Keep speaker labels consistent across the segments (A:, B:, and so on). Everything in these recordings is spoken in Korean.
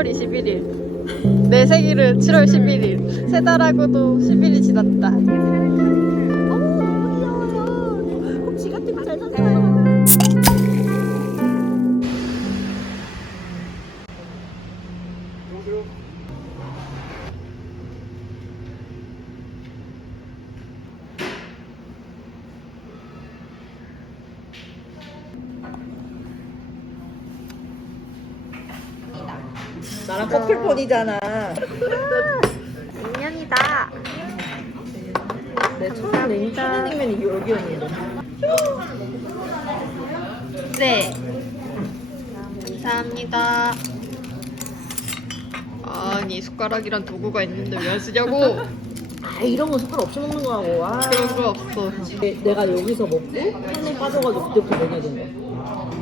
A: 7월 21일. 내 생일은 7월 11일. 세 달하고도 10일이 지났다.
B: 샀어요? 나랑 커플폰이잖아.
A: 인연이다.
B: 내 처음 냉 천연냉면이 여기였는데.
A: 네. 감사합니다. 아니 숟가락이란 도구가 있는데 왜 안 쓰냐고?
B: 아 이런 거 숟갈 없이 먹는 거하고. 아.
A: 그런 거 없어.
B: 내- 내가 여기서 먹고 평냉 빠져가지고 그때부터 먹여야 된 거야.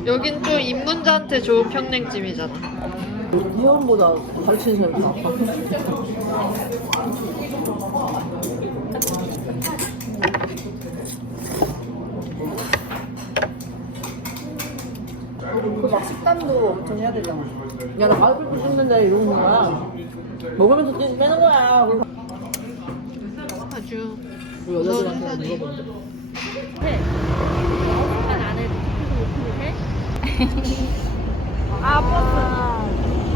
A: 여긴 좀 입문자한테 좋은 평냉찜이잖아.
B: 회원보다 가르치는 사람이 더 아파. 그막 식단도 엄청 해야 되잖아. 야, 나 가을불 씹는다 이러는 거야. 먹으면서 계속 빼는 거야. 그래서
A: 아주
B: 우리 여자들한테 물어보는데.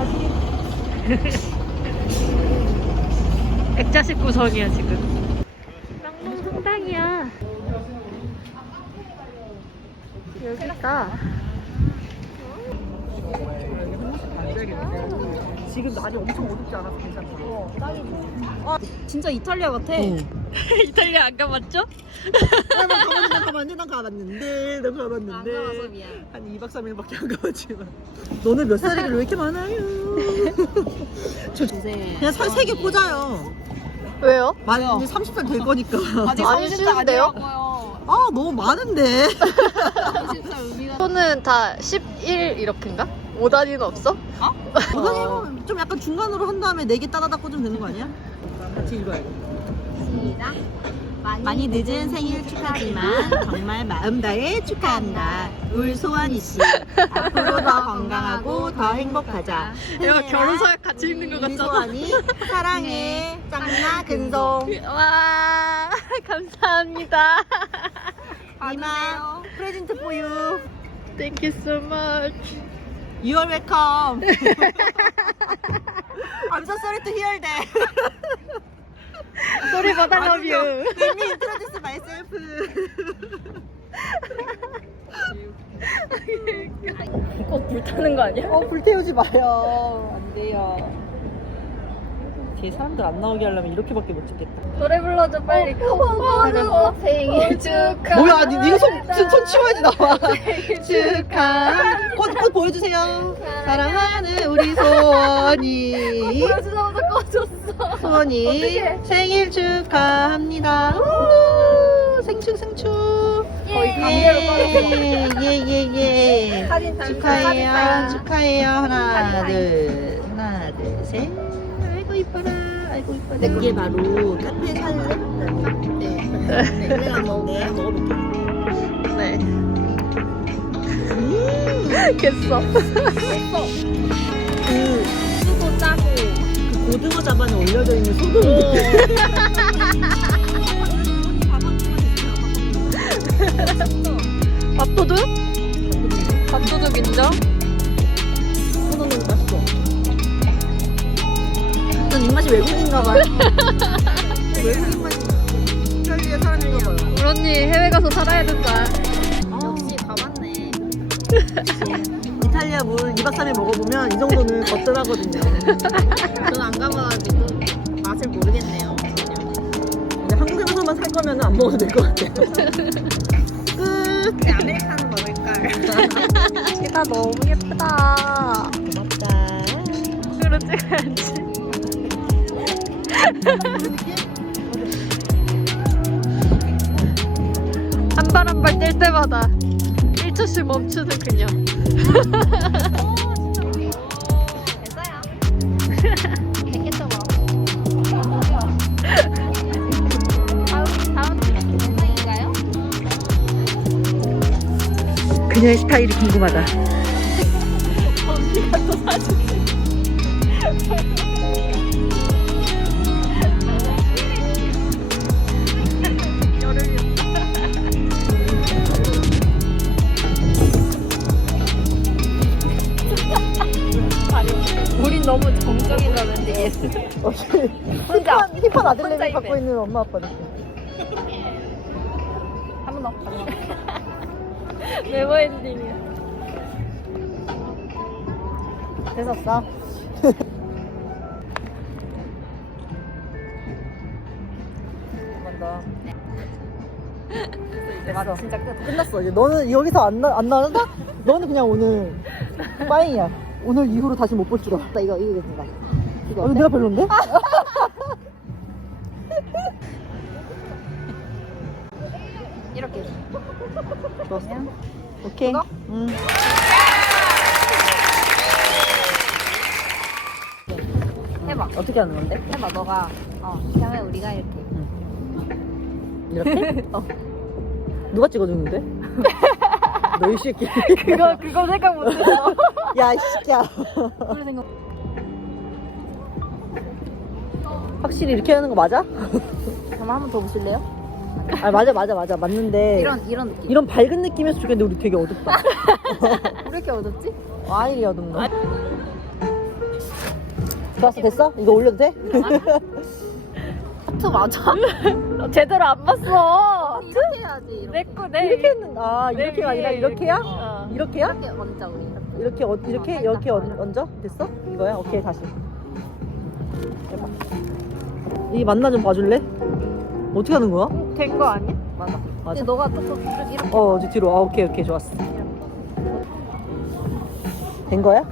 A: 액자식 구성이야 지금. 쌍동 성당이야. 여기 다.
B: 지금 날이 엄청 어둡지 않아서 괜찮다. 아, 진짜 이탈리아 같아.
A: 이탈리아 안 가봤죠?
B: 난 가봤는데, 가봤는데, 난 가봤는데, 난 가봤는데.
A: 안 가봐서 미안.
B: 한 2박 3일밖에 안 가봤지만. 너는 몇 살이길래 왜 이렇게 많아요? 저 그냥 살 3개 꽂아요.
A: 왜요?
B: 만 이제 30살 될 거니까.
A: 아직 아니 쉬운데요?
B: 아, 너무 많은데.
A: 손은 다11 이렇게인가? 5단위는 없어?
B: 오당해보면 좀 약간 중간으로 한 다음에 4개 따다닥 꽂으면 되는 거 아니야? 같이 읽어야 돼.
C: 시작.
B: 많이 늦은 생일 축하하지만 정말 마음 다해 축하한다. 울 소환이 씨. 앞으로 더 건강하고 더 행복하자.
A: 이거 결혼서약 같이 읽는 것 같잖아.
B: 소환이 사랑해. 짱나 근송.
A: 와 감사합니다.
B: 이마 프레젠트 포 유.
A: Thank you so much.
B: You are welcome. I'm so sorry to hear that.
A: Sorry but I love you.
B: Let me introduce myself.
A: 꼭 불타는 거 아니야?
B: 어, 불태우지 마요. 안 돼요. 뒤에 사람들 안 나오게 하려면 이렇게밖에 못 찍겠다.
A: 노래 불러줘 빨리. 고마워 생일 축하.
B: 뭐야, 니, 니가 손, 손, 손 치워야지 나와. 축하. 꽃, 꽃 보여주세요. 사랑하는 우리 소원이.
A: 보여주자마자 꺼졌어.
B: 소원이
A: 어떡해.
B: 생일 축하합니다. 우, 생축, 생축.
A: 거의
B: 예, 예, 예, 예.
A: 사진 잘
B: 축하해요, 축하해요. 하나, 둘, 하나, 둘, 셋. 아이고, 이뻐라. 아이고, 이뻐라. 이게 바로 카페 살래? 네. 네, 안 먹네. 먹어볼게.
A: 네.
B: 음,
A: 겠어.
B: 그,
A: 수고 짜고.
B: 그 고등어 자반에 올려져 있는 소금.
A: 밥도둑? 밥도둑 인정?
B: 입맛이 외국인가 봐요. 외국인 맛이 이탈리아 사람인가 봐요.
A: 우리 언니 해외 가서 살아야 된다.
C: 역시 가봤네.
B: 이탈리아 물 2박 3일 먹어보면 이 정도는 거뜬하거든요.
C: 저는 안 가봐가지고 맛을 모르겠네요.
B: 근데 한국에서만 살 거면 안 먹어도 될 것 같아요. 끝!
C: 근데 아메리카노 먹을걸.
A: 제가 너무 예쁘다.
B: 고맙다.
A: 그로 찍어야지. 한 발 한발뛸 때마다 1초씩 멈추는 그녀.
B: 그녀의 스타일이 궁금하다.
C: 너무 정적이라는데 예스.
B: 어, 힙한, 힙한 아들내미
C: 혼자
B: 갖고. 있는 엄마 아빠 느낌.
C: 한번 더. 네버 엔딩이야.
B: 됐었어. 한번 더. 됐어.
C: 진짜 끝.
B: 끝났어. 이제 너는 여기서 안, 나, 안 나온다? 너는 그냥 오늘 빠잉이야. 오늘 이후로 다시 못 볼 줄 알아. 이거, 이거 됐습니다. 이거 내가 별론데?
C: 이렇게.
B: 좋았어. 오케이.
C: 이거?
B: 응.
C: 해봐.
B: 어떻게 하는 건데?
C: 해봐. 너가 어 그다음에 우리가 이렇게.
B: 이렇게? 어. 누가 찍어주는데? 너이 새끼.
C: 그거 그거 생각 못했어.
B: 야, 이 새끼야.
C: 생각.
B: 확실히 이렇게 하는 거 맞아?
C: 그럼 한번 더 보실래요?
B: 아, 맞아, 맞아, 맞아. 맞는데.
C: 이런 이런 느낌.
B: 이런 밝은 느낌이어서 좋겠는데 우리 되게 어둡다.
C: 왜 이렇게 얻었지?
B: 와, 이리 어둡노. 좋았어, 됐어? 이거 올려도 돼?
C: 하트 맞아?
A: 제대로 안 봤어.
C: 이렇게 해야지. 이렇게.
A: 내거 내.
B: 이렇게 했는, 아,
A: 내
B: 이렇게가 아니라 이렇게야?
A: 어.
B: 이렇게야?
C: 이렇게 얹자 우리.
B: 이렇게, 어, 이렇게,
C: 어,
B: 이렇게. 얹, 얹어? 됐어? 이거야? 오케이, 다시. 해봐. 이 만나 좀 봐줄래? 어떻게 하는 거야?
A: 된 거 아니야?
C: 맞아.
B: 맞아.
C: 근데 너가 또 이렇게 이렇게.
B: 어, 이제 뒤로. 아, 오케이, 오케이, 좋았어. 된 거야?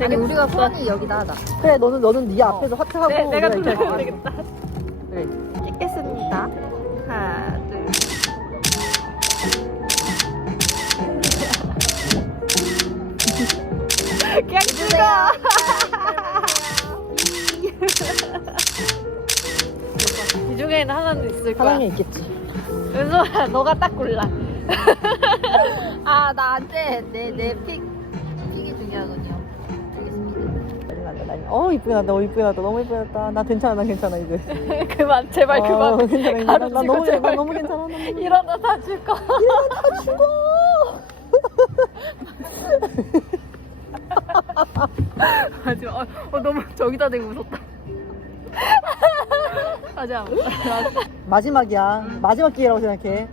C: 아니 우리가 손이 여기다 하자.
B: 그래, 너는, 너는 네 앞에서 하트 하고.
A: 네, 내가 돌려야. 되겠다.
B: 그래.
A: 찍어. 이 중에는 하나는 있을 거야.
B: 사랑에 있겠지.
A: 은솔아, 너가 딱 골라.
C: 아 나한테 내 내 픽 픽이 중요하군요. 알겠습니다.
B: 난리 난다, 난리. 어, 이쁘게 났다, 어, 이쁘게 났다, 너무 이쁘게 났다. 나 괜찮아, 나 괜찮아, 이제.
A: 그만, 제발
B: 어,
A: 그만.
B: 괜찮아, 괜찮아. 나
A: 가르치고
B: 너무,
A: 제발
B: 나 너무
A: 그만.
B: 괜찮아. 나
A: 죽어.
B: 다 죽어!
A: 하지 마. 어, 어, 너무 저기다 대고 무섭다. 하지 마.
B: 마지막이야. 마지막 기회라고 생각해.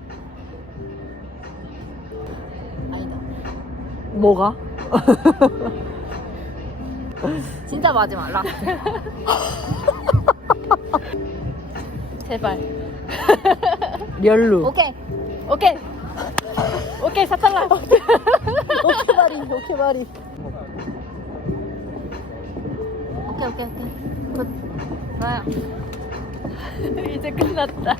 C: 아니다.
B: 뭐가?
C: 진짜 마지막 라스트.
A: 제발.
B: 열루.
C: 오케이.
A: 오케이. 오케이, 사찰라.
B: 오케바리, 오케바리.
C: 오케이 오케이 오케이. 굿. 나야.
A: 이제 끝났다.